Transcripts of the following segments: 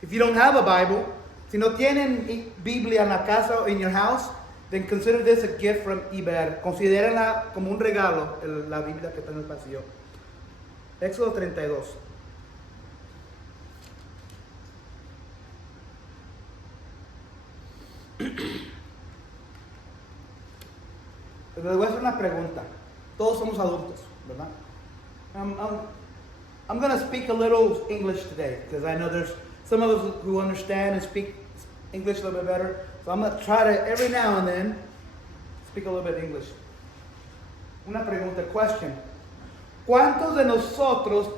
If you don't have a Bible, si no tienen Biblia en la casa o in your house, then consider this a gift from Iber. Considérenla como un regalo, la Biblia que está en el pasillo. Éxodo 32. Pero les voy a hacer una pregunta. Todos somos adultos, ¿verdad? I'm going to speak a little English today because I know there's some of us who understand and speak English a little bit better. So I'm going to try to, every now and then, speak a little bit English. Una pregunta, question. ¿Cuántos de nosotros,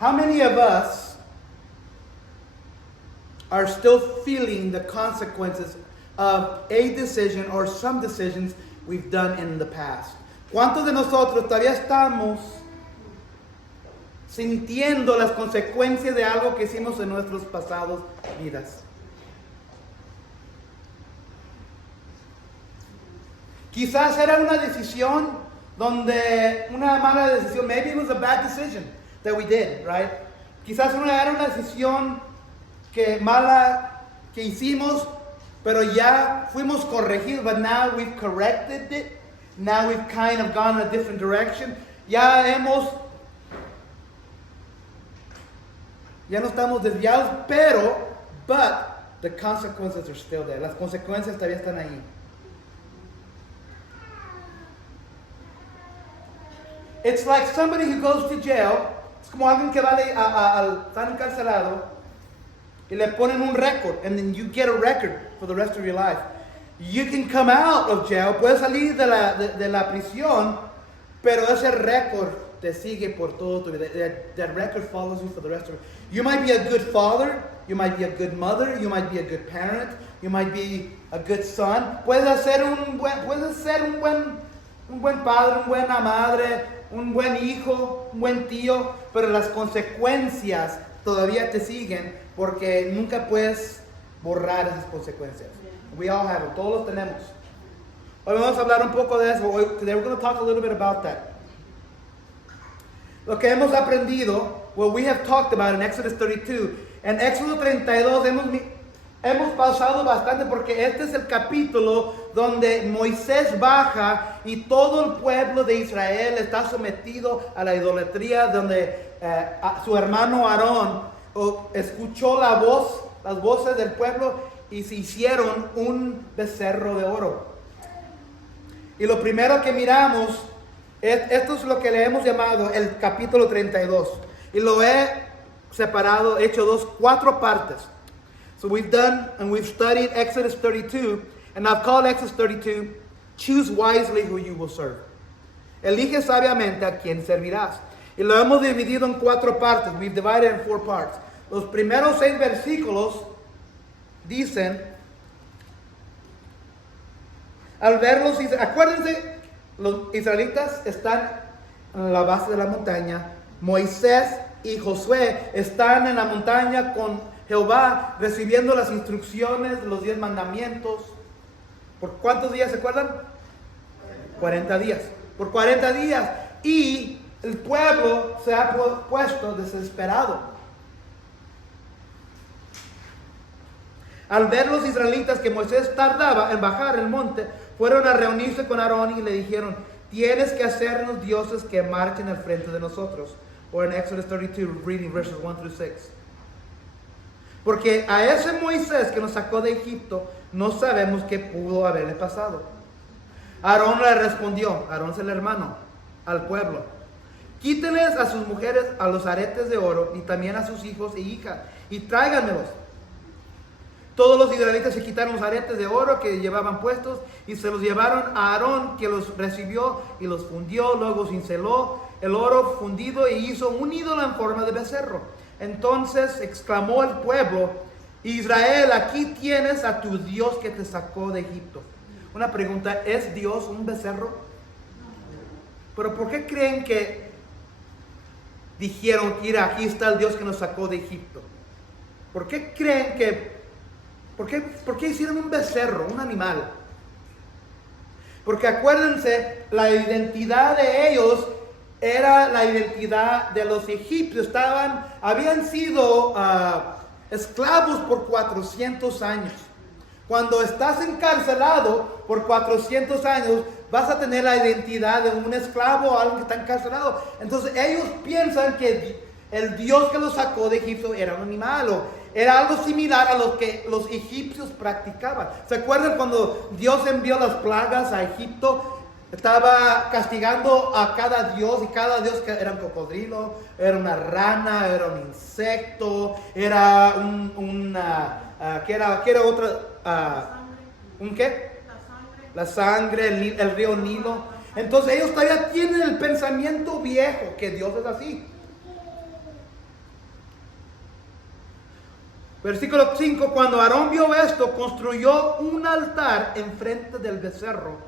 how many of us are still feeling the consequences of a decision or some decisions we've done in the past? ¿Cuántos de nosotros todavía estamos sintiendo las consecuencias de algo que hicimos en nuestros pasados vidas? Quizás era una decisión donde, una mala decisión, maybe it was a bad decision that we did, right? Quizás era una decisión mala que hicimos, pero ya fuimos corregidos, but now we've corrected it. Now we've kind of gone in a different direction. Ya no estamos desviados, but the consequences are still there. Las consecuencias todavía están ahí. It's like somebody who goes to jail. Es como alguien que va está encarcelado y le ponen un récord, and then you get a record for the rest of your life. You can come out of jail, puedes salir de la prisión, pero ese récord te sigue por todo tu vida. That record follows you for the rest of it. You might be a good father, you might be a good mother, you might be a good parent, you might be a good son. Puedes ser un buen padre, una buena madre, un buen hijo, un buen tío, pero las consecuencias todavía te siguen porque nunca puedes borrar esas consecuencias. We all have them, todos los tenemos. Hoy vamos a hablar un poco de eso. Today we're going to talk a little bit about that. Lo que hemos aprendido, what we have talked about in Exodus 32. En Éxodo 32 hemos pasado bastante porque este es el capítulo donde Moisés baja y todo el pueblo de Israel está sometido a la idolatría, donde su hermano Aarón escuchó las voces del pueblo y se hicieron un becerro de oro. Y lo primero que miramos, esto es lo que le hemos llamado el capítulo 32. Y lo he separado, hecho 4 partes. So we've done and we've studied Exodus 32, and I've called Exodus 32, choose wisely who you will serve. Elige sabiamente a quien servirás. Y lo hemos dividido en 4 partes. We've divided in 4 parts. Los primeros 6 versículos dicen, al verlos, acuérdense, los israelitas están en la base de la montaña. Moisés y Josué están en la montaña con Jehová recibiendo las instrucciones, los 10 mandamientos. ¿Por cuántos días se acuerdan? 40 días. Por 40 días. Y el pueblo se ha puesto desesperado. Al ver los israelitas que Moisés tardaba en bajar el monte, fueron a reunirse con Aarón y le dijeron, tienes que hacernos dioses que marchen al frente de nosotros. O en Exodus 32, reading verses 1 through 6. Porque a ese Moisés que nos sacó de Egipto, no sabemos qué pudo haberle pasado. Aarón le respondió, Aarón es el hermano, al pueblo, quítenles a sus mujeres a los aretes de oro y también a sus hijos e hijas y tráiganmelos. Todos los israelitas se quitaron los aretes de oro que llevaban puestos y se los llevaron a Aarón, que los recibió y los fundió. Luego cinceló el oro fundido e hizo un ídolo en forma de becerro. Entonces exclamó el pueblo, Israel, aquí tienes a tu Dios que te sacó de Egipto. Una pregunta, ¿es Dios un becerro? Pero ¿por qué creen que dijeron, mira, aquí está el Dios que nos sacó de Egipto? ¿Por qué creen que ¿Por qué hicieron un becerro, un animal? Porque acuérdense, la identidad de ellos era la identidad de los egipcios. Habían sido esclavos por 400 años. Cuando estás encarcelado por 400 años, vas a tener la identidad de un esclavo o alguien que está encarcelado. Entonces ellos piensan que el Dios que los sacó de Egipto era un animal, o era algo similar a lo que los egipcios practicaban. ¿Se acuerdan cuando Dios envió las plagas a Egipto? Estaba castigando a cada dios, y cada dios que era un cocodrilo, era una rana, era un insecto, era ¿qué era otra? ¿Un qué? La sangre, el río Nilo. Entonces ellos todavía tienen el pensamiento viejo que Dios es así. Versículo 5, cuando Aarón vio esto, construyó un altar enfrente del becerro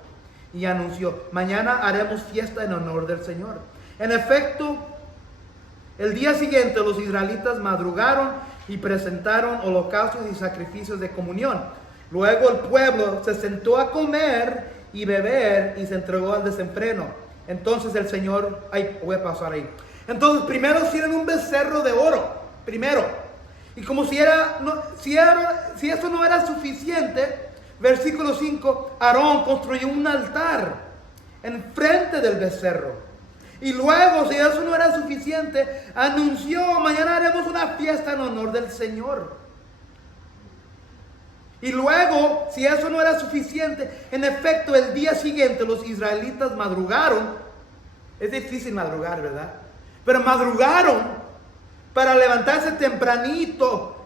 y anunció: mañana haremos fiesta en honor del Señor. En efecto, el día siguiente los israelitas madrugaron y presentaron holocaustos y sacrificios de comunión. Luego el pueblo se sentó a comer y beber y se entregó al desenfreno. Entonces el Señor, voy a pasar ahí. Entonces primero hicieron un becerro de oro, primero. Y como si eso no era suficiente, versículo 5, Aarón construyó un altar enfrente del becerro. Y luego, si eso no era suficiente, anunció: mañana haremos una fiesta en honor del Señor. Y luego, si eso no era suficiente, en efecto, el día siguiente los israelitas madrugaron. Es difícil madrugar, ¿verdad? Pero madrugaron para levantarse tempranito.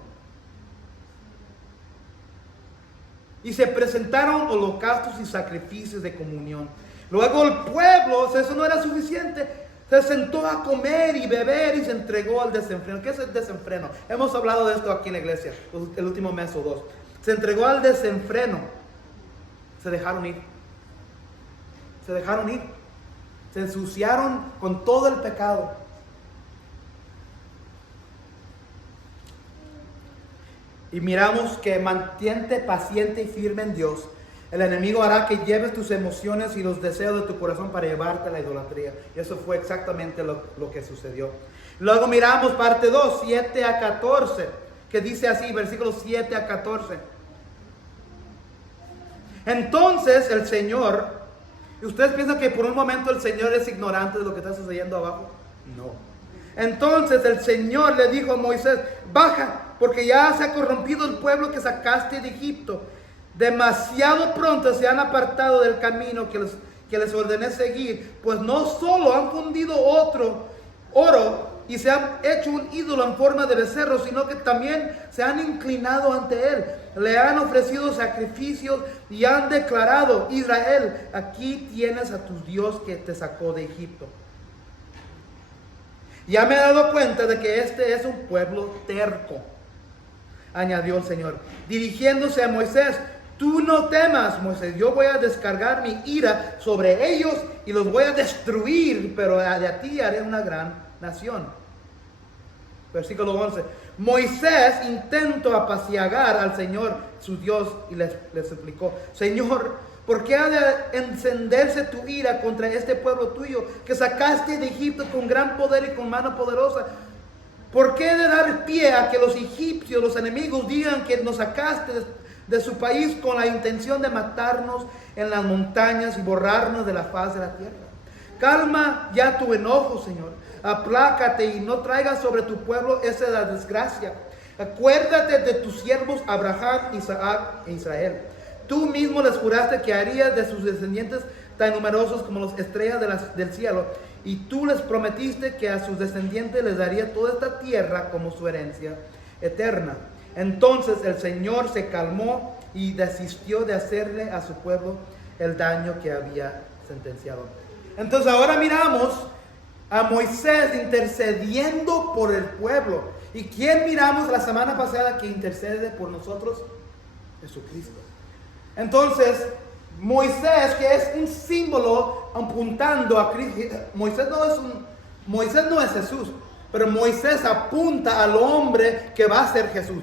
Y se presentaron holocaustos y sacrificios de comunión. Luego el pueblo, si eso no era suficiente, se sentó a comer y beber y se entregó al desenfreno. ¿Qué es el desenfreno? Hemos hablado de esto aquí en la iglesia el último mes o dos. Se entregó al desenfreno. Se dejaron ir. Se dejaron ir. Se ensuciaron con todo el pecado. Y miramos que mantente paciente y firme en Dios. El enemigo hará que lleves tus emociones y los deseos de tu corazón para llevarte a la idolatría. Y eso fue exactamente lo que sucedió. Luego miramos parte 2, 7 a 14, que dice así, versículos 7 a 14. Entonces el Señor, ¿y ustedes piensan que por un momento el Señor es ignorante de lo que está sucediendo abajo? No. Entonces el Señor le dijo a Moisés: baja, porque ya se ha corrompido el pueblo que sacaste de Egipto. Demasiado pronto se han apartado del camino que les ordené seguir, pues no solo han fundido oro y se han hecho un ídolo en forma de becerro, sino que también se han inclinado ante él. Le han ofrecido sacrificios y han declarado: Israel, aquí tienes a tu Dios que te sacó de Egipto. Ya me he dado cuenta de que este es un pueblo terco, añadió el Señor, dirigiéndose a Moisés: tú no temas, Moisés, yo voy a descargar mi ira sobre ellos y los voy a destruir, pero de ti haré una gran nación. Versículo 11. Moisés intentó apacigar al Señor su Dios y le suplicó: Señor, ¿por qué ha de encenderse tu ira contra este pueblo tuyo que sacaste de Egipto con gran poder y con mano poderosa? ¿Por qué de dar pie a que los egipcios, los enemigos, digan que nos sacaste de su país con la intención de matarnos en las montañas y borrarnos de la faz de la tierra? Calma ya tu enojo, Señor. Aplácate y no traigas sobre tu pueblo esa desgracia. Acuérdate de tus siervos Abraham, Isaac e Israel. Tú mismo les juraste que harías de sus descendientes tan numerosos como las estrellas del cielo. Y tú les prometiste que a sus descendientes les daría toda esta tierra como su herencia eterna. Entonces el Señor se calmó y desistió de hacerle a su pueblo el daño que había sentenciado. Entonces ahora miramos a Moisés intercediendo por el pueblo. ¿Y quién miramos la semana pasada que intercede por nosotros? Jesucristo. Entonces Moisés, que es un símbolo apuntando a Cristo. Moisés no es Jesús, pero Moisés apunta al hombre que va a ser Jesús.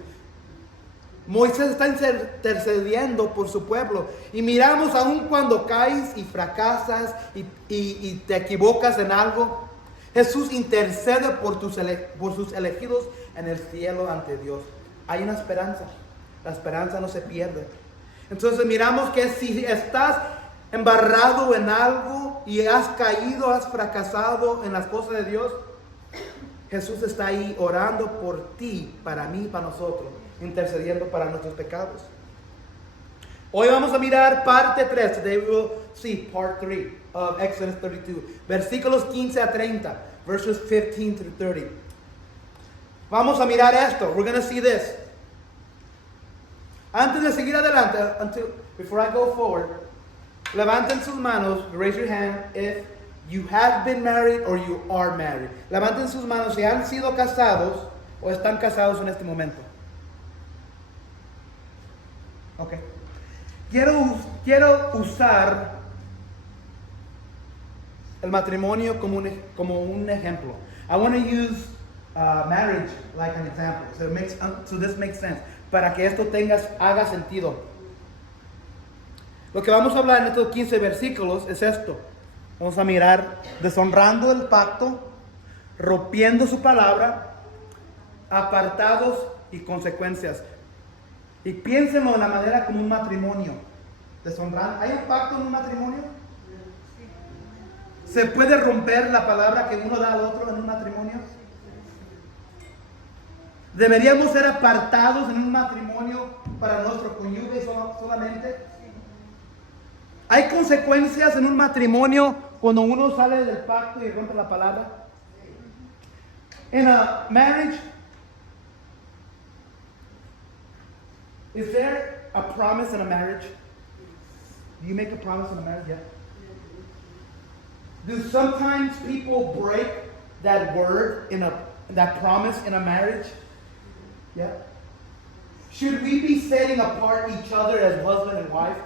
Moisés está intercediendo por su pueblo. Y miramos aún cuando caes y fracasas y te equivocas en algo, Jesús intercede por sus elegidos en el cielo ante Dios. Hay una esperanza. La esperanza no se pierde. Entonces miramos que si estás embarrado en algo y has caído, has fracasado en las cosas de Dios, Jesús está ahí orando por ti, para mí, para nosotros, intercediendo para nuestros pecados. Hoy vamos a mirar parte 3. Today we will see part 3 of Exodus 32. Versículos 15 a 30. Verses 15 through 30. Vamos a mirar esto. We're going to see this. Antes de seguir adelante, before I go forward, levanten sus manos, raise your hand if you have been married or you are married. Levanten sus manos si han sido casados o están casados en este momento. Okay. Quiero usar el matrimonio como un ejemplo. I want to use marriage like an example. So this makes sense. Para que esto haga sentido. Lo que vamos a hablar en estos 15 versículos es esto. Vamos a mirar deshonrando el pacto, rompiendo su palabra, apartados y consecuencias. Y piénsenlo de la manera como un matrimonio. Deshonrar. ¿Hay un pacto en un matrimonio? ¿Se puede romper la palabra que uno da al otro en un matrimonio? ¿Deberíamos ser apartados en un matrimonio para nuestro cónyuge solamente? ¿Hay consecuencias en un matrimonio cuando uno sale del pacto y rompe la palabra? In a marriage, is there a promise in a marriage? Do you make a promise in a marriage? Yeah. Do sometimes people break that word that promise in a marriage? Yeah. Should we be setting apart each other as husband and wife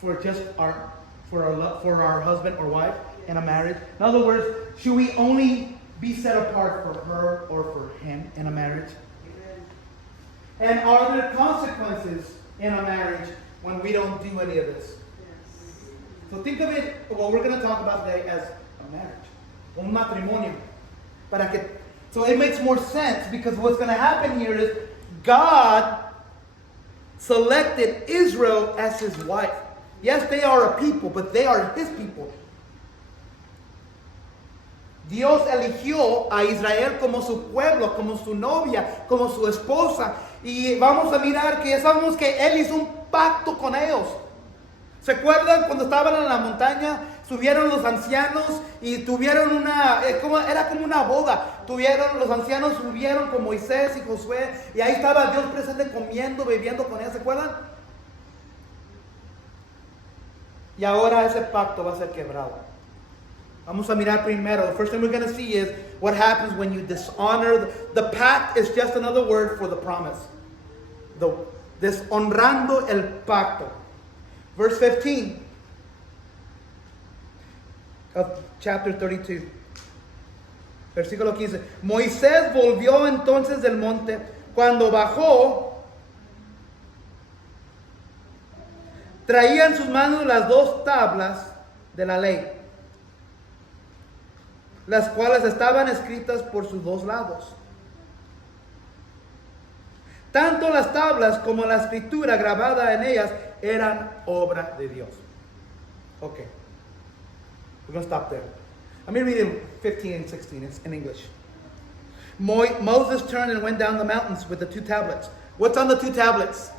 for our husband or wife in a marriage? In other words, should we only be set apart for her or for him in a marriage? And are there consequences in a marriage when we don't do any of this? So think of it, what we're going to talk about today, as a marriage, un matrimonio. So it makes more sense, because what's going to happen here is God selected Israel as his wife. Yes, they are a people, but they are his people. Dios eligió a Israel como su pueblo, como su novia, como su esposa. Y vamos a mirar que ya sabemos que él hizo un pacto con ellos. ¿Se acuerdan cuando estaban en la montaña? Subieron los ancianos y tuvieron era como una boda. Los ancianos subieron con Moisés y Josué, y ahí estaba Dios presente comiendo, bebiendo con ellos. ¿Se acuerdan? Y ahora ese pacto va a ser quebrado. Vamos a mirar primero. The first thing we're going to see is what happens when you dishonor. The pact is just another word for the promise. Deshonrando el pacto. Verse 15 of chapter 32. Versículo 15. Moisés volvió entonces del monte. Cuando bajó, traía en sus manos las 2 tablas de la ley, las cuales estaban escritas por sus 2 lados. Tanto las tablas como la escritura grabada en ellas eran obra de Dios. Okay. We're going to stop there. Let me read it 15 and 16. It's in English. Moses turned and went down the mountains with the 2 tablets. What's on the 2 tablets?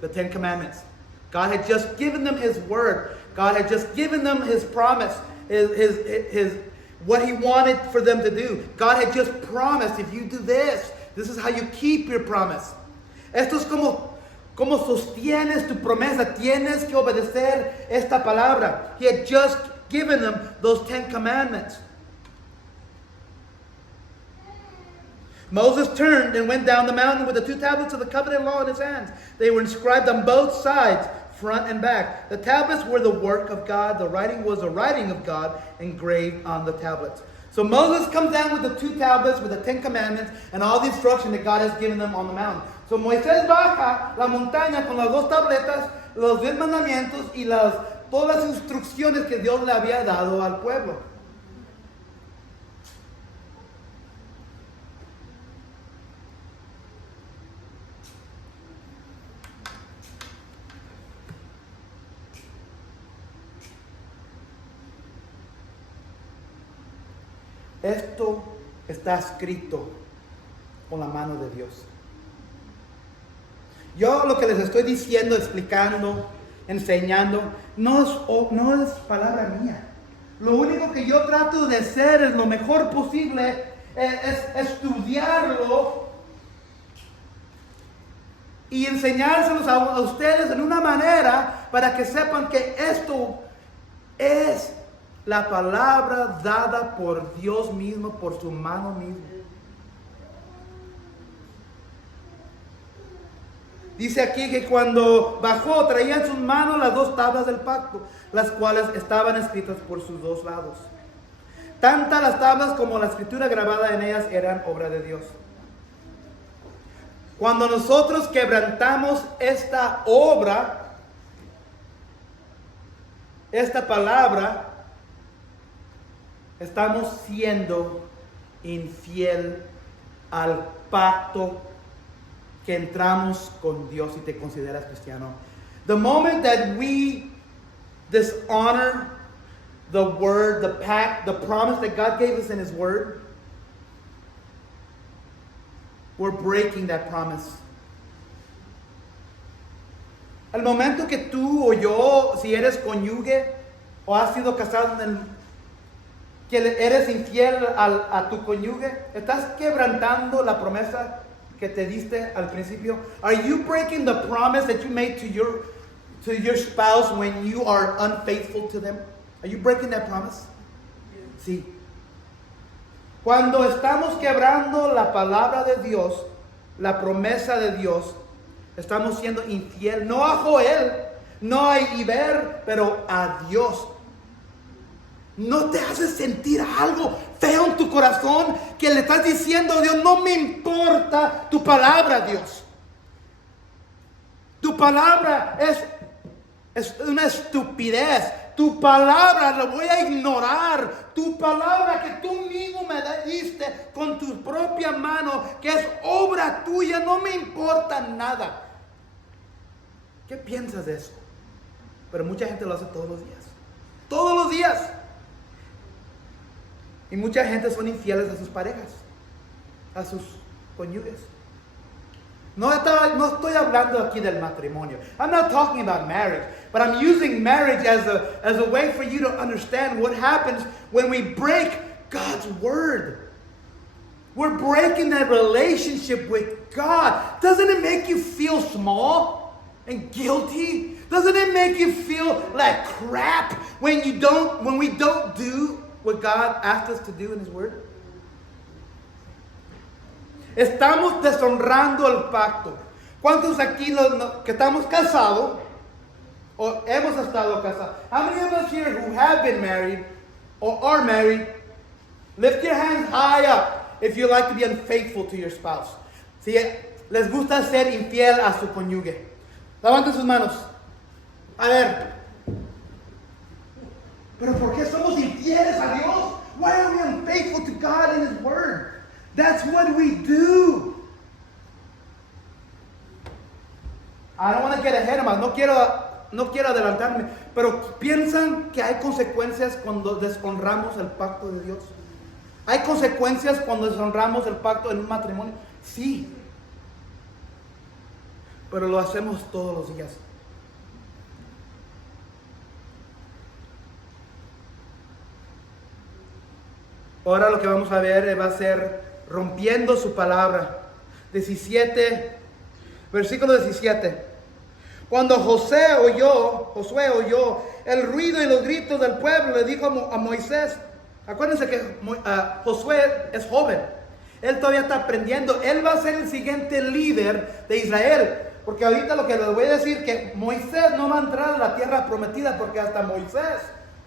The 10 Commandments. God had just given them his word. God had just given them his promise, his what he wanted for them to do. God had just promised, if you do this, this is how you keep your promise. Esto es como sostienes tu promesa. Tienes que obedecer esta palabra. He had just given them those 10 commandments. Moses turned and went down the mountain with the 2 tablets of the covenant law in his hands. They were inscribed on both sides, front and back. The tablets were the work of God. The writing was the writing of God engraved on the tablets. So Moses comes down with the 2 tablets with the 10 commandments and all the instruction that God has given them on the mountain. So Moisés baja la montaña con las 2 tabletas, los 10 mandamientos y todas las instrucciones que Dios le había dado al pueblo. Esto está escrito con la mano de Dios. Yo lo que les estoy diciendo, explicando, enseñando, no es palabra mía. Lo único que yo trato de hacer es lo mejor posible, es estudiarlo y enseñárselos a ustedes en una manera para que sepan que esto es la palabra dada por Dios mismo, por su mano misma. Dice aquí que cuando bajó traía en sus manos las 2 tablas del pacto, las cuales estaban escritas por sus 2 lados. Tantas las tablas como la escritura grabada en ellas eran obra de Dios. Cuando nosotros quebrantamos esta obra, esta palabra, estamos siendo infiel al pacto que entramos con Dios si te consideras cristiano. The moment that we dishonor the word, the pact, the promise that God gave us in His word, we're breaking that promise. Al momento que tú o yo, si eres cónyuge o has sido casado que eres infiel a tu cónyuge, estás quebrantando la promesa que te diste al principio. Are you breaking the promise that you made to your spouse when you are unfaithful to them? Are you breaking that promise? Sí. Cuando estamos quebrando la palabra de Dios, la promesa de Dios, estamos siendo infiel, no a Joel, no a Iber, pero a Dios. ¿No te hace sentir algo feo en tu corazón que le estás diciendo a Dios, no me importa tu palabra, Dios? Tu palabra es una estupidez. Tu palabra la voy a ignorar. Tu palabra que tú mismo me diste con tu propia mano, que es obra tuya, no me importa nada. ¿Qué piensas de eso? Pero mucha gente lo hace todos los días. Todos los días. Y mucha gente son infieles a sus parejas, a sus cónyuges. No estoy hablando aquí del matrimonio. I'm not talking about marriage, but I'm using marriage as a way for you to understand what happens when we break God's word. We're breaking that relationship with God. Doesn't it make you feel small and guilty? Doesn't it make you feel like crap when we don't do what God asked us to do in His Word? Estamos deshonrando el pacto. ¿Cuántos aquí que estamos casados o hemos estado casados? How many of us here who have been married or are married, lift your hands high up if you like to be unfaithful to your spouse? Si les gusta ser infiel a su cónyuge, levanten sus manos. A ver. Pero ¿por qué somos infieles a Dios? Why are we unfaithful to God and His Word? That's what we do. I don't want to get ahead of myself. No quiero adelantarme. Pero ¿piensan que hay consecuencias cuando deshonramos el pacto de Dios? ¿Hay consecuencias cuando deshonramos el pacto en un matrimonio? Sí. Pero lo hacemos todos los días. Ahora lo que vamos a ver va a ser rompiendo su palabra. 17, versículo 17. Cuando Josué oyó el ruido y los gritos del pueblo, le dijo a Moisés, acuérdense que Josué es joven, él todavía está aprendiendo, él va a ser el siguiente líder de Israel, porque ahorita lo que les voy a decir, que Moisés no va a entrar a la tierra prometida, porque hasta Moisés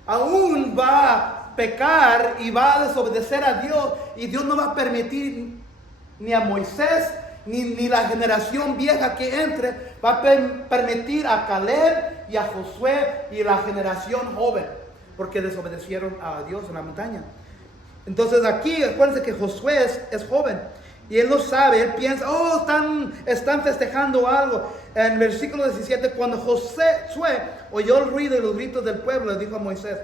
aún va a pecar y va a desobedecer a Dios, y Dios no va a permitir ni a Moisés ni la generación vieja que entre, va a permitir a Caleb y a Josué y la generación joven, porque desobedecieron a Dios en la montaña. Entonces aquí acuérdense que Josué es joven y él no sabe, él piensa, están festejando algo. En el versículo 17, cuando Josué oyó el ruido y los gritos del pueblo, le dijo a Moisés,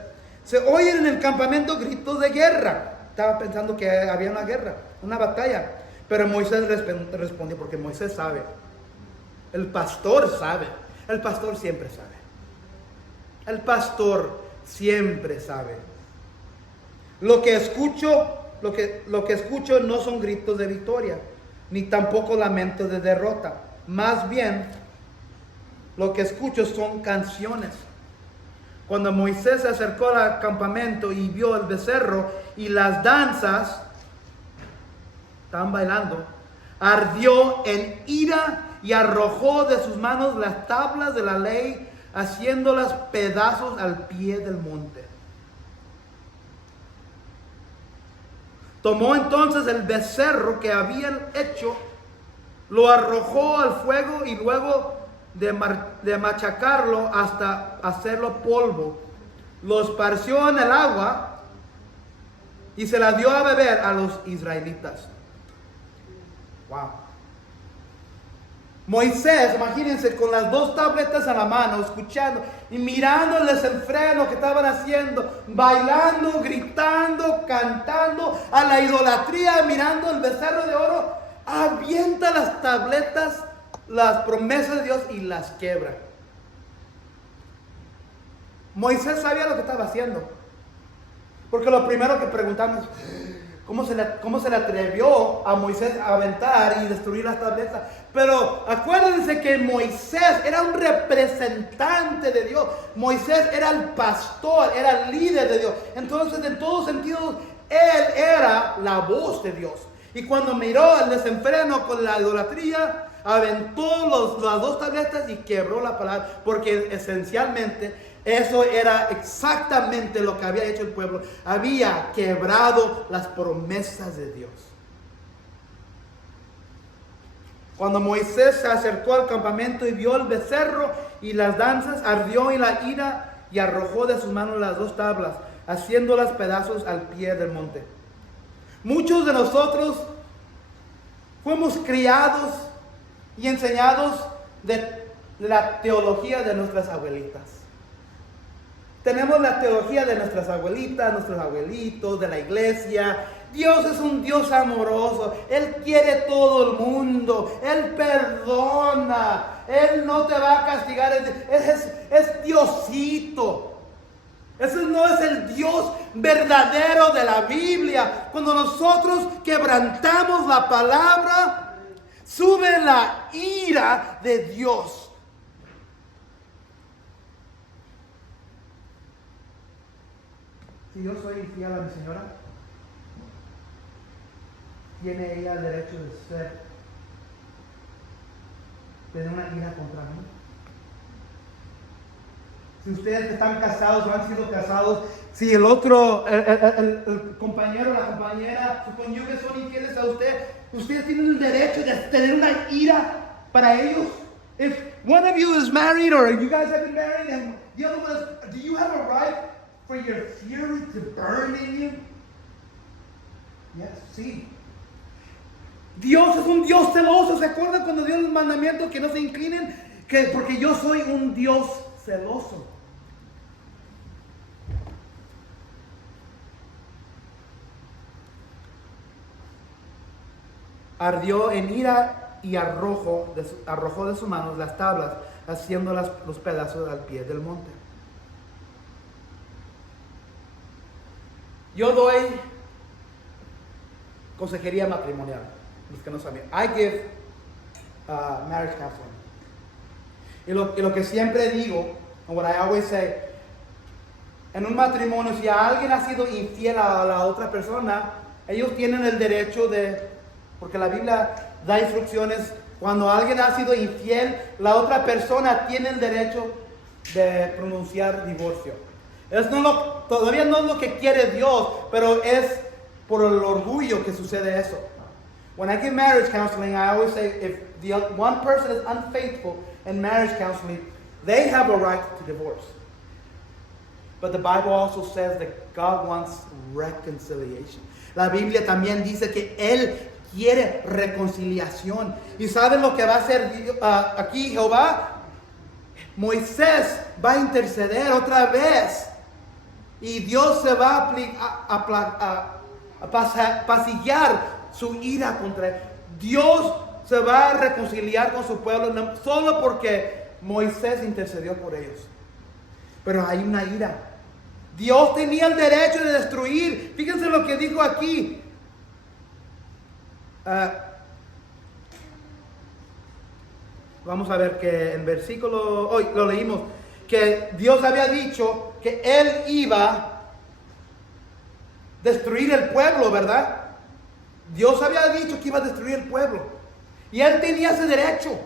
se oyen en el campamento gritos de guerra. estaba pensando que había una guerra, una batalla. Pero Moisés respondió, porque Moisés sabe. El pastor sabe. El pastor siempre sabe. El pastor siempre sabe. Lo que escucho no son gritos de victoria, ni tampoco lamentos de derrota. Más bien, lo que escucho son canciones. Cuando Moisés se acercó al campamento y vio el becerro y las danzas, estaban bailando, ardió en ira y arrojó de sus manos las tablas de la ley, haciéndolas pedazos al pie del monte. Tomó entonces el becerro que habían hecho, lo arrojó al fuego y luego de machacarlo hasta hacerlo polvo, lo esparció en el agua y se la dio a beber a los israelitas. Wow. Moisés, imagínense, con las dos tabletas a la mano, escuchando y mirando el desenfreno que estaban haciendo, bailando, gritando, cantando a la idolatría, mirando el becerro de oro, avienta las tabletas, las promesas de Dios y las quiebra. Moisés sabía lo que estaba haciendo, porque lo primero que preguntamos, ¿cómo se le atrevió a Moisés a aventar y destruir las tabletas? Pero acuérdense que Moisés era un representante de Dios. Moisés era el pastor, era el líder de Dios. Entonces, en todos sentidos, él era la voz de Dios. Y cuando miró el desenfreno con la idolatría, aventó las dos tabletas y quebró la palabra, porque esencialmente eso era exactamente lo que había hecho el pueblo. Había quebrado las promesas de Dios. Cuando Moisés se acercó al campamento y vio el becerro y las danzas, ardió en la ira y arrojó de sus manos las dos tablas, haciéndolas pedazos al pie del monte. Muchos de nosotros fuimos criados y enseñados de la teología de nuestras abuelitas. Tenemos la teología de nuestras abuelitas, nuestros abuelitos, de la iglesia. Dios es un Dios amoroso. Él quiere todo el mundo. Él perdona. Él no te va a castigar. Es Diosito. Ese no es el Dios verdadero de la Biblia. Cuando nosotros quebrantamos la palabra, sube la ira de Dios. Si yo soy infiel a mi señora, ¿tiene ella el derecho de tener una ira contra mí? Si ustedes están casados o han sido casados, si el otro, el compañero o la compañera, su cónyuge son infieles a usted, ustedes tienen el derecho de tener una ira para ellos. If one of you is married or you guys have been married and the other one is, do you have a right for your fury to burn in you? Yes, sí. Dios es un Dios celoso. ¿Se acuerdan cuando dio el mandamiento que no se inclinen? Porque yo soy un Dios celoso. Ardió en ira y arrojó de sus manos las tablas, haciendo los pedazos al pie del monte. Yo doy consejería matrimonial, los que no sabían. I give marriage counseling. Y lo que siempre digo, and what I always say, en un matrimonio, si alguien ha sido infiel a la otra persona, ellos tienen el derecho porque la Biblia da instrucciones, cuando alguien ha sido infiel, la otra persona tiene el derecho de pronunciar divorcio. Todavía no es lo que quiere Dios, pero es por el orgullo que sucede eso. When I give marriage counseling, I always say, if the one person is unfaithful in marriage counseling, they have a right to divorce. But the Bible also says that God wants reconciliation. La Biblia también dice que Él quiere reconciliación. ¿Y saben lo que va a hacer aquí Jehová? Moisés va a interceder otra vez. Y Dios se va apaciguar su ira contra él. Dios se va a reconciliar con su pueblo no solo porque Moisés intercedió por ellos. Pero hay una ira. Dios tenía el derecho de destruir. Fíjense lo que dijo aquí. Vamos a ver que en versículo, hoy lo leímos, que Dios había dicho que Él iba a destruir el pueblo, ¿verdad? Dios había dicho que iba a destruir el pueblo. Y Él tenía ese derecho.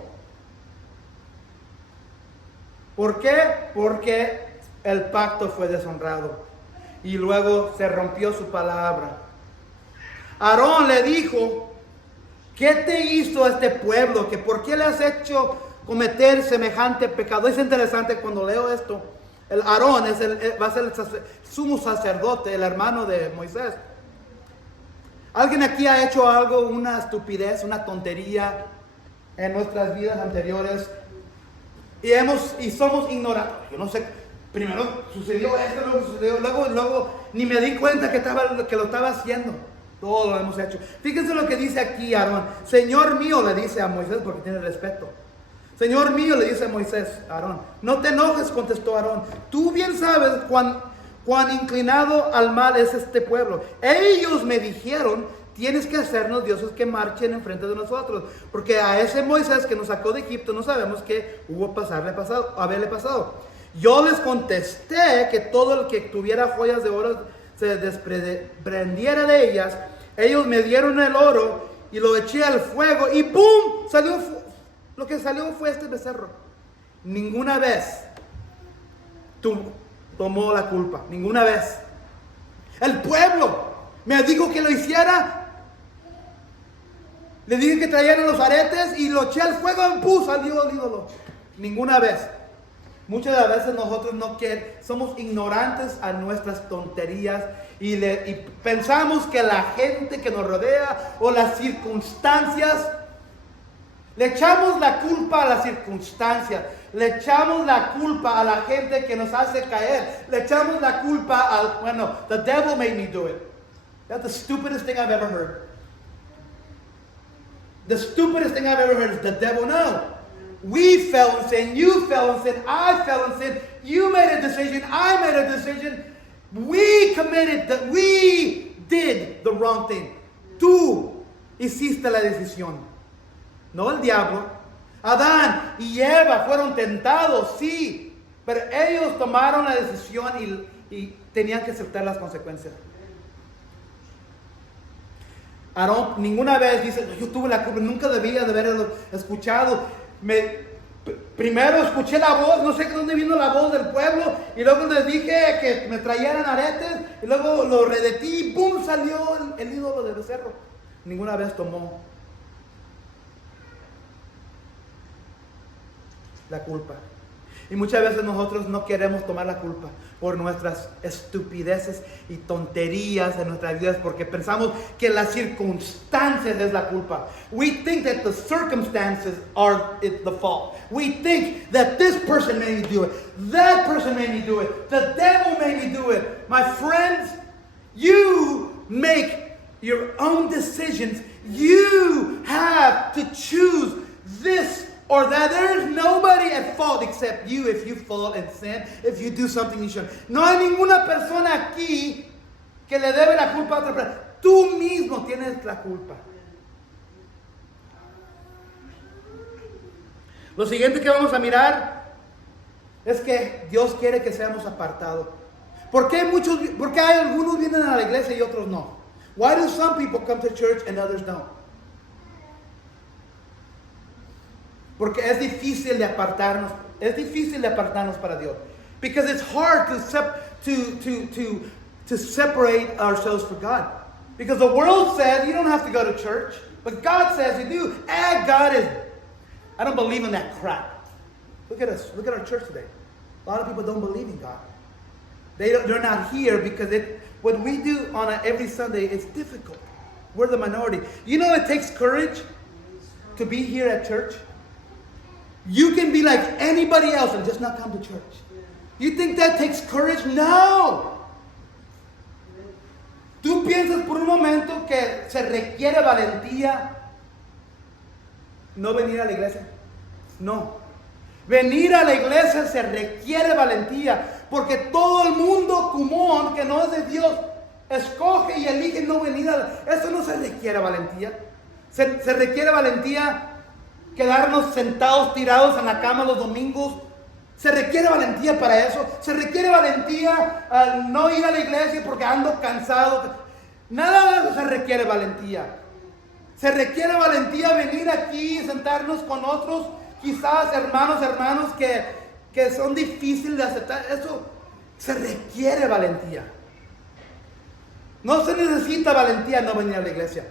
¿Por qué? Porque el pacto fue deshonrado. Y luego se rompió su palabra. Aarón le dijo, ¿qué te hizo este pueblo? ¿Que por qué le has hecho cometer semejante pecado? Es interesante cuando leo esto. El Aarón va a ser el sumo sacerdote, el hermano de Moisés. ¿Alguien aquí ha hecho algo, una estupidez, una tontería en nuestras vidas anteriores? Y somos ignorantes. Yo no sé, primero sucedió esto, luego sucedió, luego ni me di cuenta que lo estaba haciendo. Todo lo hemos hecho. Fíjense lo que dice aquí Aarón. Señor mío, le dice a Moisés porque tiene respeto. Señor mío, le dice a Moisés, Aarón. No te enojes, contestó Aarón. Tú bien sabes cuán inclinado al mal es este pueblo. Ellos me dijeron, tienes que hacernos dioses que marchen enfrente de nosotros. Porque a ese Moisés que nos sacó de Egipto no sabemos qué haberle pasado. Yo les contesté que todo el que tuviera joyas de oro se desprendiera de ellas. Ellos me dieron el oro y lo eché al fuego y ¡pum! Lo que salió fue este becerro. Ninguna vez tomó la culpa. Ninguna vez. El pueblo me dijo que lo hiciera. Le dije que trajeran los aretes y lo eché al fuego y ¡pum! Salió el ídolo. Ninguna vez. Muchas de las veces nosotros somos ignorantes a nuestras tonterías y pensamos que la gente que nos rodea o las circunstancias, le echamos la culpa a las circunstancias, le echamos la culpa a la gente que nos hace caer, le echamos la culpa the devil made me do it. That's the stupidest thing I've ever heard. The stupidest thing I've ever heard is the devil. No. We fell in sin, you fell in sin, I fell in sin, you made a decision, I made a decision. We did the wrong thing. Tú hiciste la decisión, no el diablo. Adán y Eva fueron tentados, sí, pero ellos tomaron la decisión y tenían que aceptar las consecuencias. Aarón ninguna vez dice, yo tuve la culpa, nunca debía de haberlo escuchado. Primero escuché la voz, no sé de dónde vino la voz del pueblo, y luego les dije que me trajeran aretes, y luego lo redetí y ¡pum! Salió el ídolo del becerro. Ninguna vez tomó la culpa. Y muchas veces nosotros no queremos tomar la culpa por nuestras estupideces y tonterías en nuestras vidas porque pensamos que las circunstancias es la culpa. We think that the circumstances are the fault. We think that this person made me do it, that person made me do it, the devil made me do it. My friends, you make your own decisions. You have to choose this or that. There is nobody at fault except you if you fall and sin, if you do something you shouldn't. No hay ninguna persona aquí que le debe la culpa a otra persona. Tú mismo tienes la culpa. Lo siguiente que vamos a mirar es que Dios quiere que seamos apartados. ¿Por qué hay algunos vienen a la iglesia y otros no? Why do some people come to church and others don't? Porque es difícil de apartarnos para Dios. Because it's hard to separate ourselves from God. Because the world says you don't have to go to church, but God says you do. And I don't believe in that crap. Look at us. Look at our church today. A lot of people don't believe in God. They're not here because what we do on every Sunday is difficult. We're the minority. You know it takes courage to be here at church. You can be like anybody else and just not come to church. You think that takes courage? No. Tú ¿Tú piensas por un momento que se requiere valentía no venir a la iglesia? No. Venir a la iglesia se requiere valentía, porque todo el mundo común que no es de Dios escoge y elige no venir eso no se requiere valentía. Se requiere valentía quedarnos sentados tirados en la cama los domingos. Se requiere valentía para eso. Se requiere valentía al no ir a la iglesia porque ando cansado. Nada de eso se requiere valentía. Se requiere valentía venir aquí y sentarnos con otros, quizás hermanos que son difíciles de aceptar. Eso se requiere valentía. No se necesita valentía no venir a la iglesia.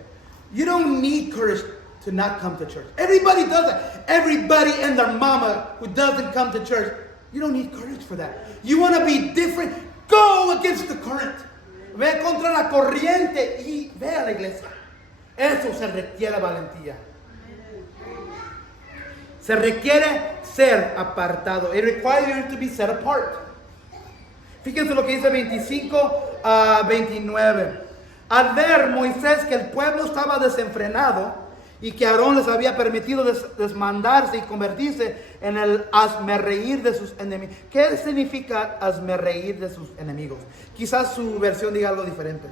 You don't need courage to not come to church. Everybody does it. Everybody and their mama who doesn't come to church. You don't need courage for that. You want to be different? Go against the current. Ve contra la corriente y ve a la iglesia. Eso se requiere valentía. Se requiere ser apartado. It requires you to be set apart. Fíjense lo que dice 25 a 29. Al ver Moisés que el pueblo estaba desenfrenado y que Aarón les había permitido desmandarse y convertirse en el hazmerreír de sus enemigos. ¿Qué significa hazmerreír de sus enemigos? Quizás su versión diga algo diferente.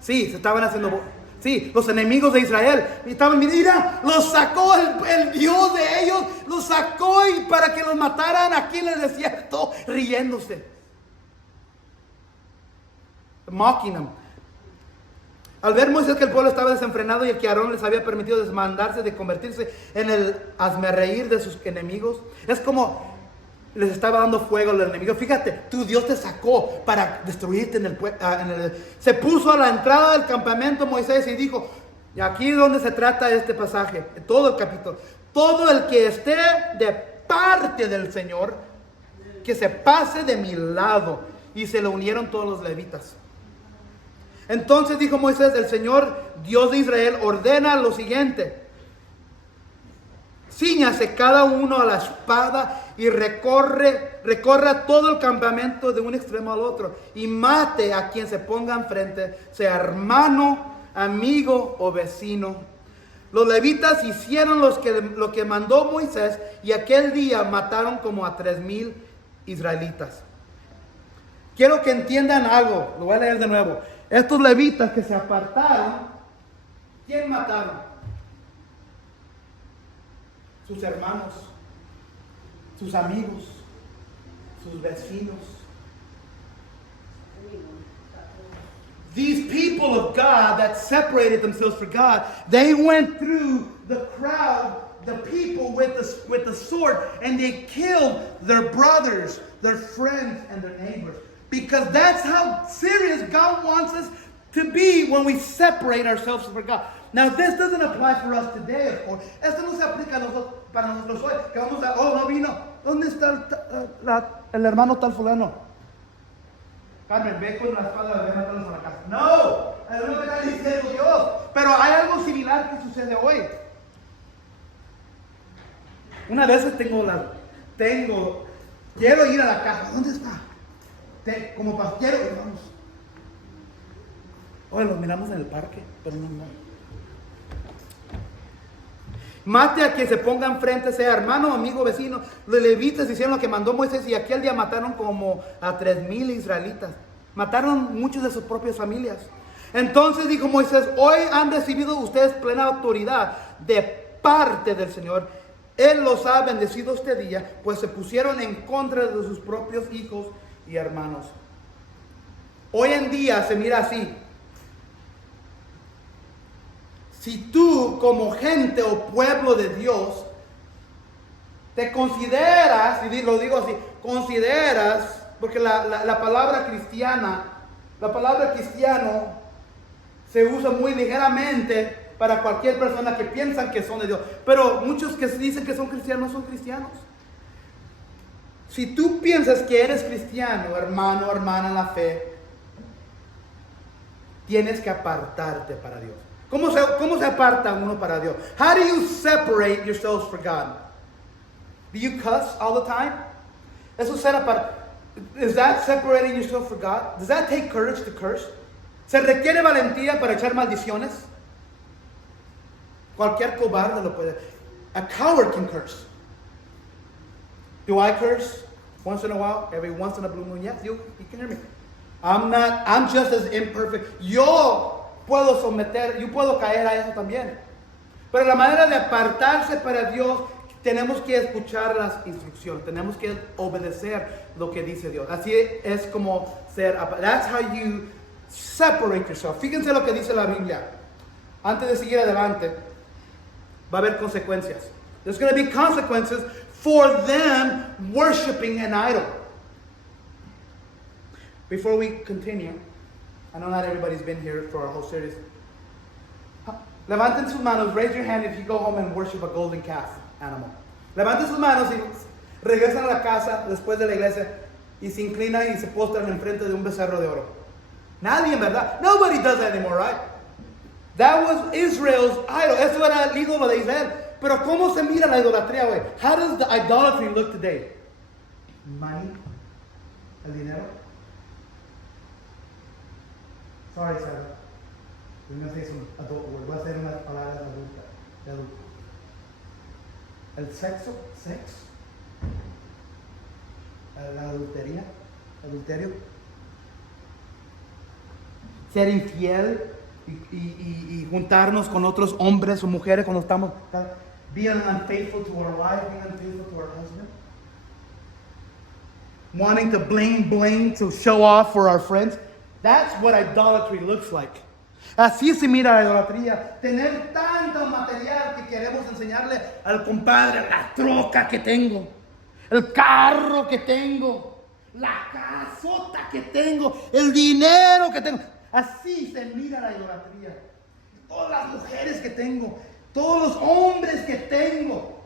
Sí, se estaban haciendo... Sí, los enemigos de Israel. Y estaban, mira, los sacó el Dios de ellos. Los sacó y para que los mataran aquí en el desierto, riéndose. Mocking them. Al ver Moisés que el pueblo estaba desenfrenado y el que Aarón les había permitido desmandarse, de convertirse en el hazmerreír de sus enemigos, es como les estaba dando fuego al enemigo. Fíjate, tu Dios te sacó para destruirte Se puso a la entrada del campamento Moisés y dijo, y aquí es donde se trata este pasaje, todo el capítulo, todo el que esté de parte del Señor, que se pase de mi lado. Y se le unieron todos los levitas. Entonces dijo Moisés, el Señor Dios de Israel ordena lo siguiente: cíñase cada uno a la espada y recorra todo el campamento de un extremo al otro y mate a quien se ponga enfrente, sea hermano, amigo o vecino. Los levitas hicieron lo que mandó Moisés y aquel día mataron como a 3,000 israelitas. Quiero que entiendan algo, lo voy a leer de nuevo. Estos levitas que se apartaron, ¿quién mataron? Sus hermanos, sus amigos, sus vecinos. These people of God that separated themselves for God, they went through the crowd, the people with the sword, and they killed their brothers, their friends, and their neighbors. Because that's how serious God wants us to be when we separate ourselves from God. Now, this doesn't apply for us today, of course. Esto no se aplica a nosotros, para nosotros hoy, que vamos a, oh, no vino. ¿Dónde está el hermano tal fulano? Carmen, ve con la espada, ve a matarlos a la casa. No, es lo que está diciendo Dios. Pero hay algo similar que sucede hoy. Una vez quiero ir a la casa. ¿Dónde está? Como pasquero, vamos. Oye, los miramos en el parque, pero no. Mate a quien se ponga enfrente, sea hermano, amigo, vecino. Los levitas hicieron lo que mandó Moisés y aquel día mataron como a 3,000 israelitas. Mataron muchos de sus propias familias. Entonces dijo Moisés, hoy han recibido ustedes plena autoridad de parte del Señor. Él los ha bendecido este día, pues se pusieron en contra de sus propios hijos y hermanos. Hoy en día se mira así. Si tú como gente o pueblo de Dios te consideras, y lo digo así, consideras, porque la palabra cristiano se usa muy ligeramente para cualquier persona que piensan que son de Dios, pero muchos que dicen que son cristianos son cristianos. Si tú piensas que eres cristiano, hermano, hermana en la fe, tienes que apartarte para Dios. ¿Cómo se aparta uno para Dios? How do you separate yourselves for God? Do you cuss all the time? Eso es ser apartado. Is that separating yourself from God? Does that take courage to curse? ¿Se requiere valentía para echar maldiciones? Cualquier cobarde lo puede. A coward can curse. Do I curse once in a while? Every once in a blue moon? Yes, you can hear me. I'm just as imperfect. Yo puedo caer a eso también. Pero la manera de apartarse para Dios, tenemos que escuchar las instrucciones, tenemos que obedecer lo que dice Dios. Así es como ser. That's how you separate yourself. Fíjense lo que dice la Biblia. Antes de seguir adelante, va a haber consecuencias. There's going to be consequences for them worshiping an idol. Before we continue, I know not everybody's been here for our whole series. Levanten sus manos, raise your hand if you go home and worship a golden calf animal. Levanten sus manos y regresan a la casa después de la iglesia y se inclinan y se postran enfrente de un becerro de oro. Nadie, ¿verdad? Nobody does that anymore, right? That was Israel's idol. Eso era el ídolo de Israel. Pero ¿cómo se mira la idolatría hoy? How does the idolatry look today? Money, el dinero. Sorry, Sarah. We're going to say some adult word. Voy a hacer unas palabras de adulto. El sexo, sex. La adulterio. Ser infiel y juntarnos con otros hombres o mujeres cuando estamos being unfaithful to our wife, being unfaithful to our husband. Wanting to bling to show off for our friends. That's what idolatry looks like. Así se mira la idolatría. Tener tanto material que queremos enseñarle al compadre, la troca que tengo, el carro que tengo, la casota que tengo, el dinero que tengo. Así se mira la idolatría. Todas las mujeres que tengo, todos los hombres que tengo,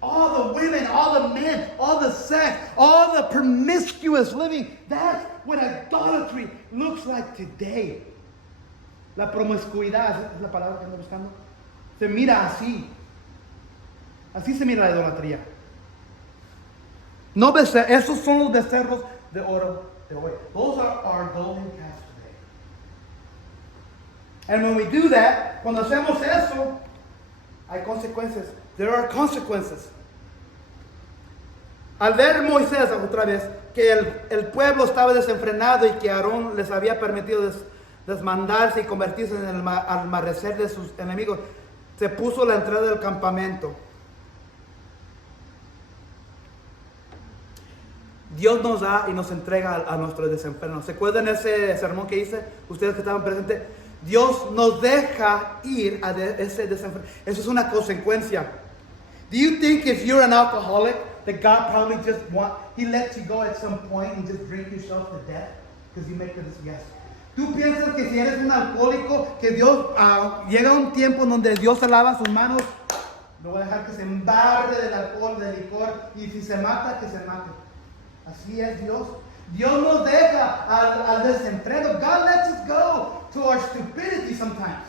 all the women, all the men, all the sex, all the promiscuous living. That's what idolatry looks like today. La promiscuidad, es la palabra que ando buscando. Se mira así. Así se mira la idolatría. No esos son los becerros de oro de hoy. Those are our golden calves today. And when we do that, cuando hacemos eso, hay consecuencias. There are consequences. Al ver Moisés otra vez que el pueblo estaba desenfrenado y que Aarón les había permitido desmandarse y convertirse en el almarecer de sus enemigos, se puso a la entrada del campamento. Dios nos da y nos entrega a nuestro desenfreno. ¿Se acuerdan ese sermón que hice? Ustedes que estaban presentes. Dios nos deja ir a ese desenfreno. Eso es una consecuencia. Do you think if you're an alcoholic that God probably He lets you go at some point and just drink yourself to death because you make this yes? ¿Tú piensas que si eres un alcohólico, que Dios llega un tiempo en donde Dios se lava sus manos? No va a dejar que se embarre del alcohol, del licor, y si se mata, que se mate. Así es Dios. Dios nos deja al desenfreno. God lets us go to our stupidity sometimes.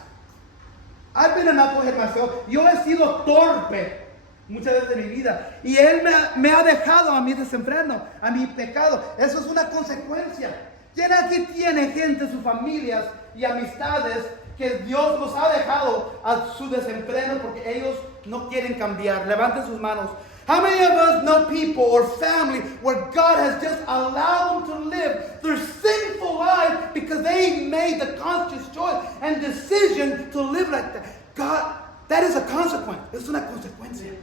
I've been an alcoholic myself. Yo he sido torpe muchas veces de mi vida. Y Él me ha dejado a mi desenfreno, a mi pecado. Eso es una consecuencia. ¿Quién aquí tiene gente, sus familias y amistades que Dios los ha dejado a su desenfreno porque ellos no quieren cambiar? Levanten sus manos. How many of us know people or family where God has just allowed them to live their sinful life because they made the conscious choice and decision to live like that? God, that is a consequence. Es una consecuencia.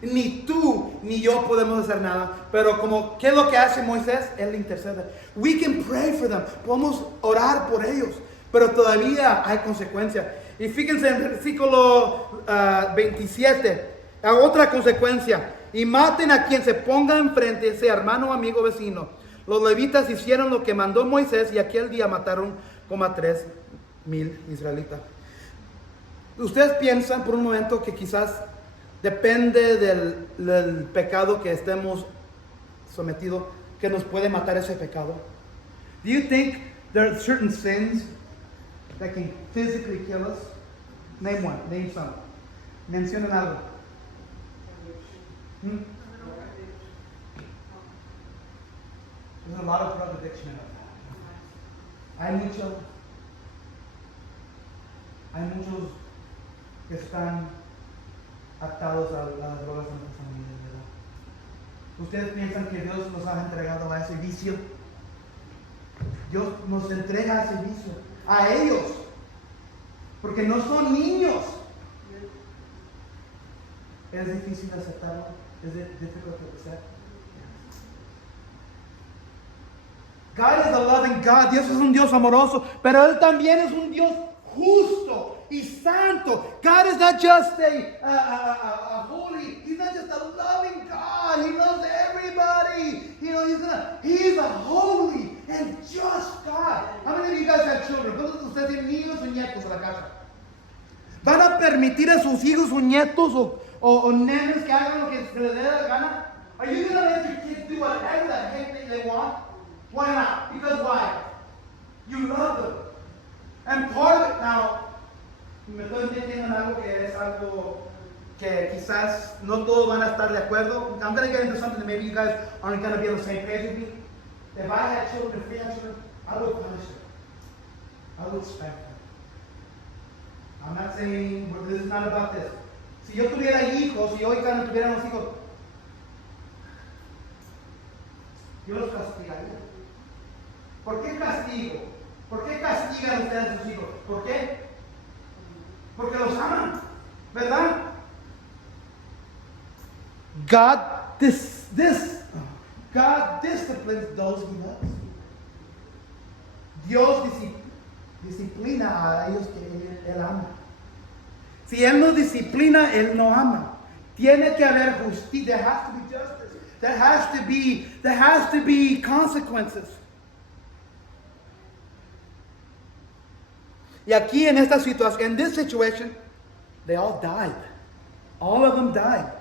Ni tú ni yo podemos hacer nada, pero como ¿qué es lo que hace Moisés? Él intercede. We can pray for them. Podemos orar por ellos, pero todavía hay consecuencias. Y fíjense en el versículo 27. Otra consecuencia. Y maten a quien se ponga enfrente, sea hermano, amigo, vecino. Los levitas hicieron lo que mandó Moisés y aquel día mataron como a 3,000 israelitas. Ustedes piensan por un momento que quizás depende del pecado que estemos sometidos, que nos puede matar ese pecado. Do you think there are certain sins that can physically kill us? Name one. Name some. Mencionen algo. There's a lot of drug addiction in our family. Hay muchos que están atados a las drogas en nuestras familias, ¿verdad? ¿Ustedes piensan que Dios nos ha entregado a ese vicio? Dios nos entrega a ese vicio, a ellos, porque no son niños. ¿Es difícil aceptarlo? ¿Es difícil aceptar? God is a loving God. Dios es un Dios amoroso, pero Él también es un Dios justo y santo. God is not just a holy, He's not just a loving God. He loves everybody. You know, He's a holy and just God. How many of you guys have children? ¿Cuántos de ustedes tienen niños o nietos en la casa? ¿Van a permitir a sus hijos o nietos o nenes que hagan lo que se les dé la gana? Are you going to let your kids do whatever the heck they want? Why not? Because why? You love them. And part of it, now, me estoy metiendo en algo que es algo que quizás no todos van a estar de acuerdo. I'm going to get into something that maybe you guys aren't going to be on the same page with me. If I had children, if we had children, I would punish them. I would spank them. I'm not saying, this is not about this. Si yo tuviera hijos, si hoy cuando tuviéramos hijos, yo los castigaría. ¿Por qué castigo? ¿Por qué castigan ustedes a sus hijos? ¿Por qué? Porque los aman, ¿verdad? God disciplines those he loves. Dios disciplina a ellos que Él ama. Si Él no disciplina, Él no ama. Tiene que haber justicia. There has to be justice. There has to be consequences. Y aquí en esta situación, in this situation, they all died. All of them died.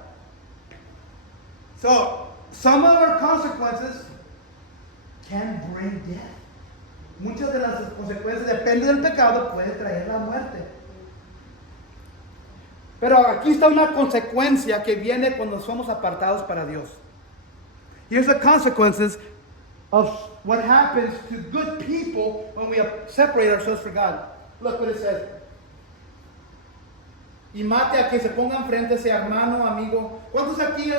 So, some of our consequences can bring death. Muchas de las consecuencias, depende del pecado, puede traer la muerte. Pero aquí está una consecuencia que viene cuando somos apartados para Dios. Here's the consequences of what happens to good people when we separate ourselves from God. Look what it says. Y mate a que se ponga enfrente ese hermano, amigo. ¿Cuántos aquí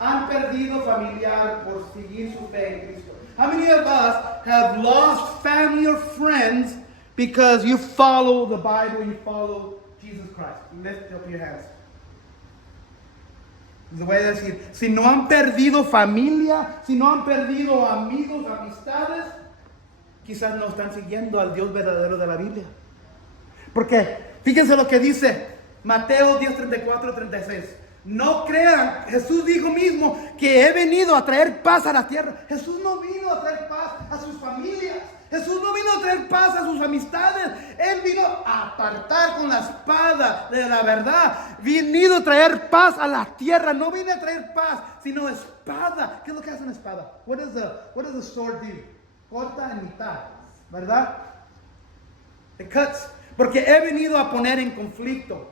han perdido familiar por seguir su fe en Cristo? How many of us have lost family or friends because you follow the Bible, you follow Jesus Christ? Lift up your hands. Les voy a decir, si no han perdido familia, si no han perdido amigos, amistades, quizás no están siguiendo al Dios verdadero de la Biblia. Porque fíjense lo que dice Mateo 10, 34, 36. No crean, Jesús dijo mismo que he venido a traer paz a la tierra. Jesús no vino a traer paz a sus familias. Jesús no vino a traer paz a sus amistades. Él vino a apartar con la espada de la verdad. Vino a traer paz a la tierra. No vino a traer paz, sino espada. ¿Qué es lo que hace una espada? What does the sword do? Corta en mitad, ¿verdad? It cuts. Porque he venido a poner en conflicto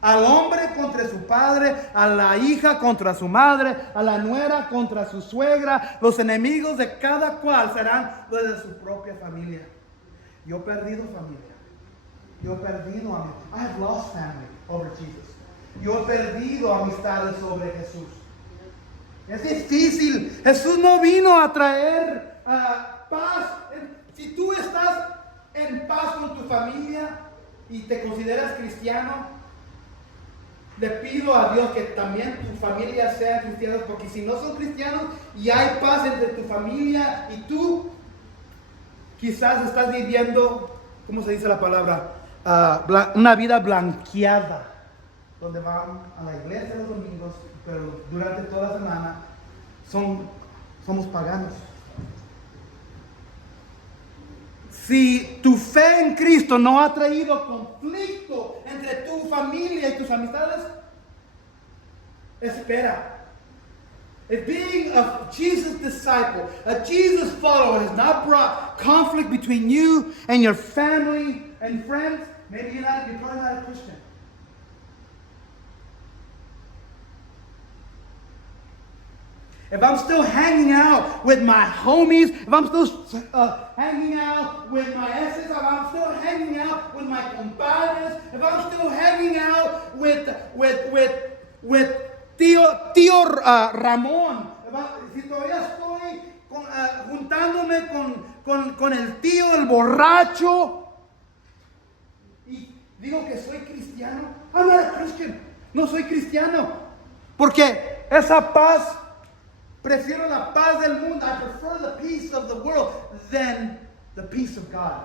al hombre contra su padre, a la hija contra su madre, a la nuera contra su suegra. Los enemigos de cada cual serán los de su propia familia. Yo he perdido familia. Yo he perdido amigos. I have lost family over Jesus. Yo he perdido amistades sobre Jesús. Es difícil. Jesús no vino a traer paz. Si tú estás en paz con tu familia y te consideras cristiano, le pido a Dios que también tu familia sean cristianos, porque si no son cristianos y hay paz entre tu familia y tú, quizás estás viviendo, ¿cómo se dice la palabra? Una vida blanqueada, donde van a la iglesia los domingos, pero durante toda la semana somos paganos. Si tu fe en Cristo no ha traído conflicto entre tu familia y tus amistades, espera. If being a Jesus disciple, a Jesus follower has not brought conflict between you and your family and friends, maybe you're probably not a Christian. if I'm still hanging out with my homies, if I'm still hanging out with my exes, if I'm still hanging out with my compadres, if I'm still hanging out with tío Ramón, si todavía estoy juntándome con el tío, el borracho, y digo que soy cristiano, I'm not a Christian, no soy cristiano, porque esa paz, prefiero la paz del mundo, I prefer the peace of the world than the peace of God.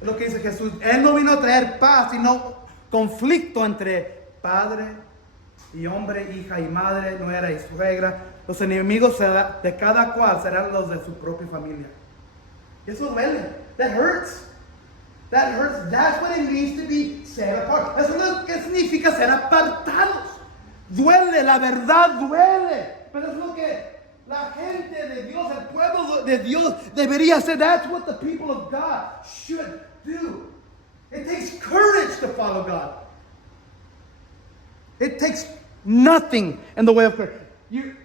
Es lo que dice Jesús, Él no vino a traer paz, sino conflicto entre padre y hombre, hija y madre, nuera y suegra. Los enemigos de cada cual serán los de su propia familia. Y eso duele. That hurts. That hurts. That's what it means to be set apart. Eso es lo que significa ser apartados. Duele, la verdad duele. Pero es lo que la gente de Dios, el pueblo de Dios debería hacer. That's what the people of God should do. It takes courage to follow God. It takes nothing in the way of courage.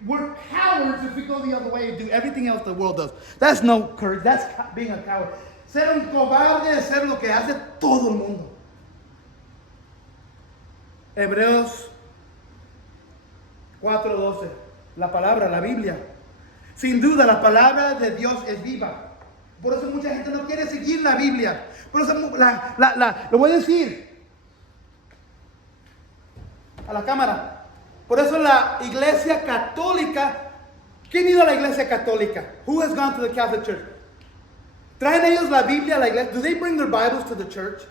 We're cowards if we go the other way and do everything else the world does. That's no courage. That's being a coward. Ser un cobarde es ser lo que hace todo el mundo. Hebreos 4:12. La palabra, la Biblia. Sin duda, la palabra de Dios es viva. Por eso mucha gente no quiere seguir la Biblia. Por eso lo voy a decir a la cámara. Por eso la iglesia católica, ¿quién ha ido a la iglesia católica? Who has gone to the Catholic Church? ¿Traen ellos la Biblia a la iglesia? Do they bring their Bibles to the church?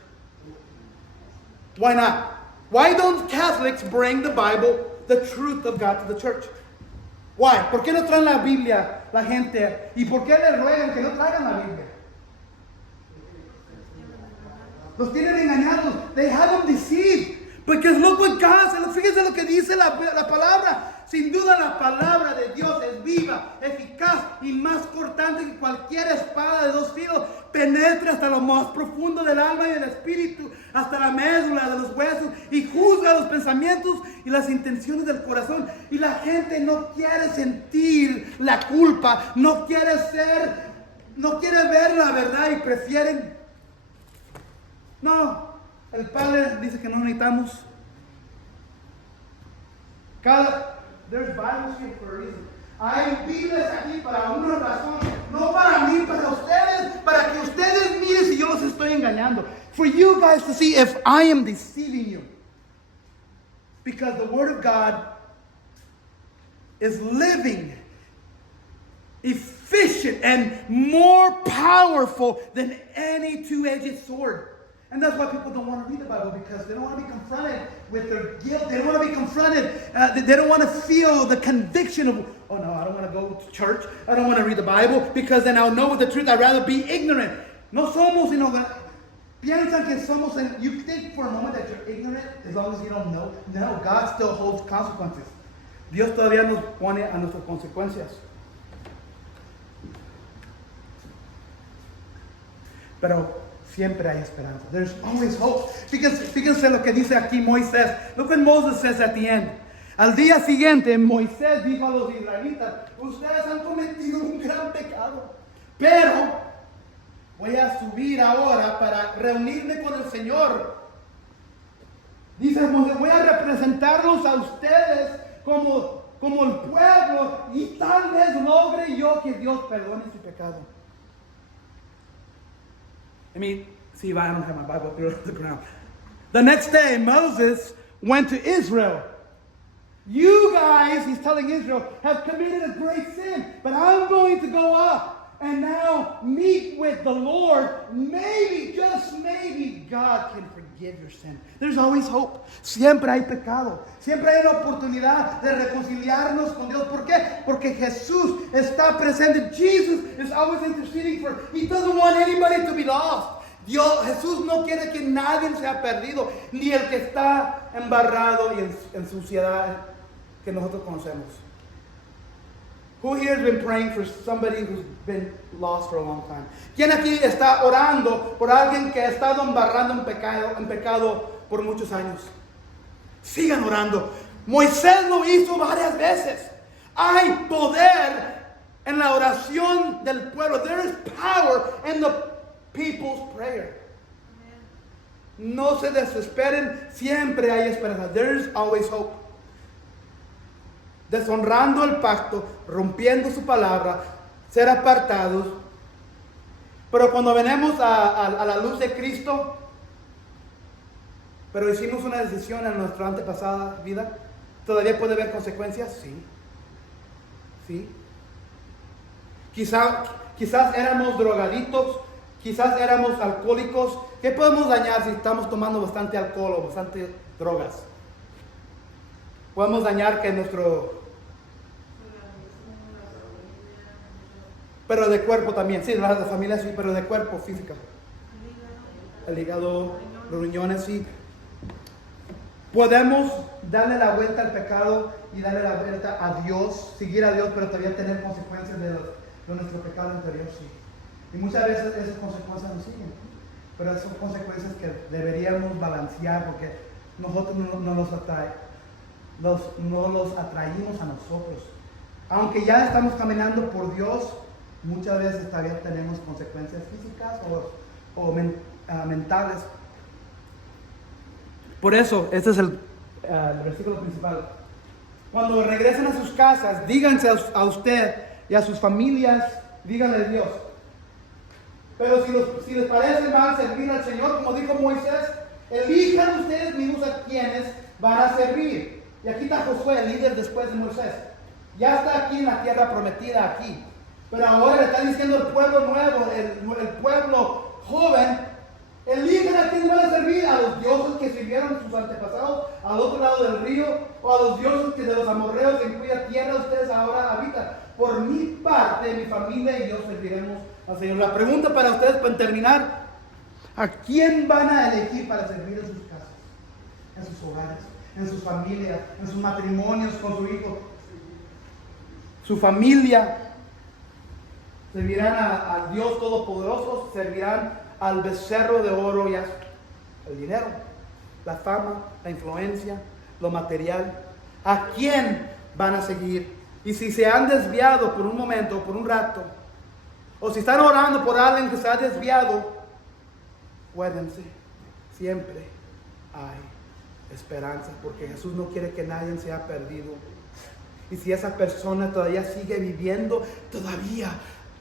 Why not? Why don't Catholics bring the Bible, the truth of God, to the church? Why? ¿Por qué no traen la Biblia la gente? ¿Y por qué les ruegan que no traigan la Biblia? Los tienen engañados. They have them deceived. Because look what God said. Fíjense lo que dice la palabra. Sin duda la palabra de Dios es viva, eficaz y más cortante que cualquier espada de dos filos. Penetra hasta lo más profundo del alma y del espíritu, hasta la médula de los huesos, y juzga los pensamientos y las intenciones del corazón. Y la gente no quiere sentir la culpa, no quiere ver la verdad y prefieren. No. El Padre dice que no necesitamos. There's Bibles here for a reason. Hay Biblias aquí para una razón. No para mí, para ustedes. Para que ustedes miren si yo los estoy engañando. For you guys to see if I am deceiving you. Because the Word of God is living, efficient, and more powerful than any two-edged sword. And that's why people don't want to read the Bible, because they don't want to be confronted with their guilt. They don't want to be confronted. They don't want to feel the conviction of, oh no, I don't want to go to church. I don't want to read the Bible, because then I'll know the truth. I'd rather be ignorant. No somos, piensan que somos, and you think for a moment that you're ignorant as long as you don't know. No, God still holds consequences. Dios todavía nos pone a nuestras consecuencias. Pero siempre hay esperanza. There's always hope. Fíjense lo que dice aquí Moisés. Look what Moses says at the end. Al día siguiente, Moisés dijo a los israelitas, ustedes han cometido un gran pecado, pero voy a subir ahora para reunirme con el Señor. Dice Moisés, voy a representarlos a ustedes como el pueblo, y tal vez logre yo que Dios perdone su pecado. I don't have my Bible up here on the ground. The next day, Moses went to Israel. You guys, he's telling Israel, have committed a great sin, but I'm going to go up and now meet with the Lord. Maybe, just maybe, God can forgive your sin. There's always hope. Siempre hay pecado. Siempre hay una oportunidad de reconciliarnos con Dios. ¿Por qué? Porque Jesús está presente. Jesus is always interceding for. He doesn't want anybody to be lost. Jesús no quiere que nadie sea perdido, ni el que está embarrado y en suciedad que nosotros conocemos. Who here has been praying for somebody who's been lost for a long time? ¿Quién aquí está orando por alguien que ha estado embarrando en pecado por muchos años? Sigan orando. Moisés lo hizo varias veces. Hay poder en la oración del pueblo. There is power in the people's prayer. No se desesperen, siempre hay esperanza. There is always hope. Deshonrando el pacto, rompiendo su palabra, ser apartados. Pero cuando venimos a la luz de Cristo, pero hicimos una decisión en nuestra antepasada vida, ¿todavía puede haber consecuencias? Sí. Sí. Quizás éramos drogaditos, quizás éramos alcohólicos. ¿Qué podemos dañar si estamos tomando bastante alcohol o bastante drogas? Podemos dañar que nuestro... Pero de cuerpo también, sí, la familia sí, pero de cuerpo, física. El hígado, los riñones, sí. Podemos darle la vuelta al pecado y darle la vuelta a Dios, seguir a Dios, pero todavía tener consecuencias de nuestro pecado anterior, sí. Y muchas veces esas consecuencias nos siguen, pero son consecuencias que deberíamos balancear porque nosotros no los atraímos a nosotros. Aunque ya estamos caminando por Dios, muchas veces todavía tenemos consecuencias físicas o mentales. Por eso, este es el versículo principal. Cuando regresen a sus casas, díganse a usted y a sus familias, díganle a Dios. Pero si les parece mal servir al Señor, como dijo Moisés, elijan ustedes mismos a quienes van a servir. Y aquí está Josué, el líder después de Moisés. Ya está aquí en la tierra prometida aquí. Pero ahora le está diciendo el pueblo nuevo, el pueblo joven, elijan a quienes van a servir, a los dioses que sirvieron sus antepasados al otro lado del río, o a los dioses que de los amorreos en cuya tierra ustedes ahora habitan. Por mi parte, mi familia y yo serviremos al Señor. La pregunta para ustedes, para terminar, ¿a quién van a elegir para servir en sus casas, en sus hogares, en sus familias, en sus matrimonios con su hijo? Su familia. Servirán al Dios Todopoderoso, servirán al becerro de oro y al dinero, la fama, la influencia, lo material. ¿A quién van a seguir? Y si se han desviado por un momento, por un rato, o si están orando por alguien que se ha desviado, acuérdense, siempre hay esperanza, porque Jesús no quiere que nadie sea perdido. Y si esa persona todavía sigue viviendo, todavía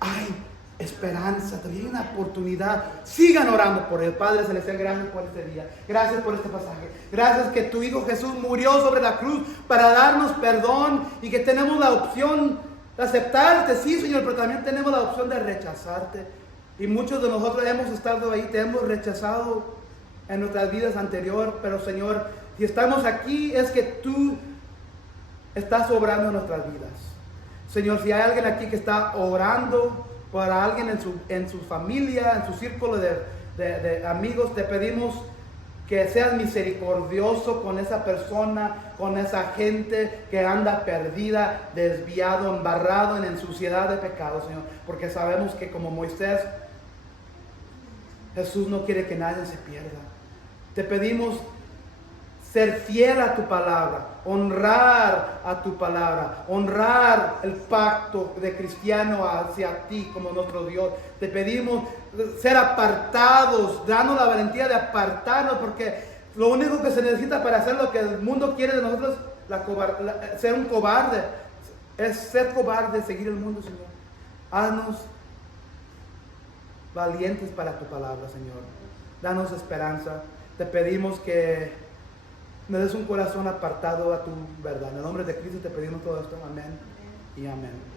hay esperanza, todavía hay una oportunidad. Sigan orando por el Padre Celestial. Gracias por este día, gracias por este pasaje, gracias que tu Hijo Jesús murió sobre la cruz para darnos perdón y que tenemos la opción de aceptarte, sí Señor, pero también tenemos la opción de rechazarte. Y muchos de nosotros hemos estado ahí, te hemos rechazado en nuestras vidas anteriores, pero Señor, si estamos aquí es que tú estás obrando en nuestras vidas. Señor, si hay alguien aquí que está orando para alguien en su familia, en su círculo de amigos, te pedimos que seas misericordioso con esa persona, con esa gente que anda perdida, desviado, embarrado en suciedad de pecado, Señor. Porque sabemos que como Moisés, Jesús no quiere que nadie se pierda. Te pedimos ser fiel a tu palabra, honrar a tu palabra, honrar el pacto de cristiano hacia ti como nuestro Dios. Te pedimos ser apartados, danos la valentía de apartarnos, porque lo único que se necesita para hacer lo que el mundo quiere de nosotros es ser un cobarde. Es ser cobarde, seguir el mundo, Señor. Haznos valientes para tu palabra, Señor. Danos esperanza. Te pedimos que me des un corazón apartado a tu verdad. En el nombre de Cristo te pedimos todo esto. Amén y amén.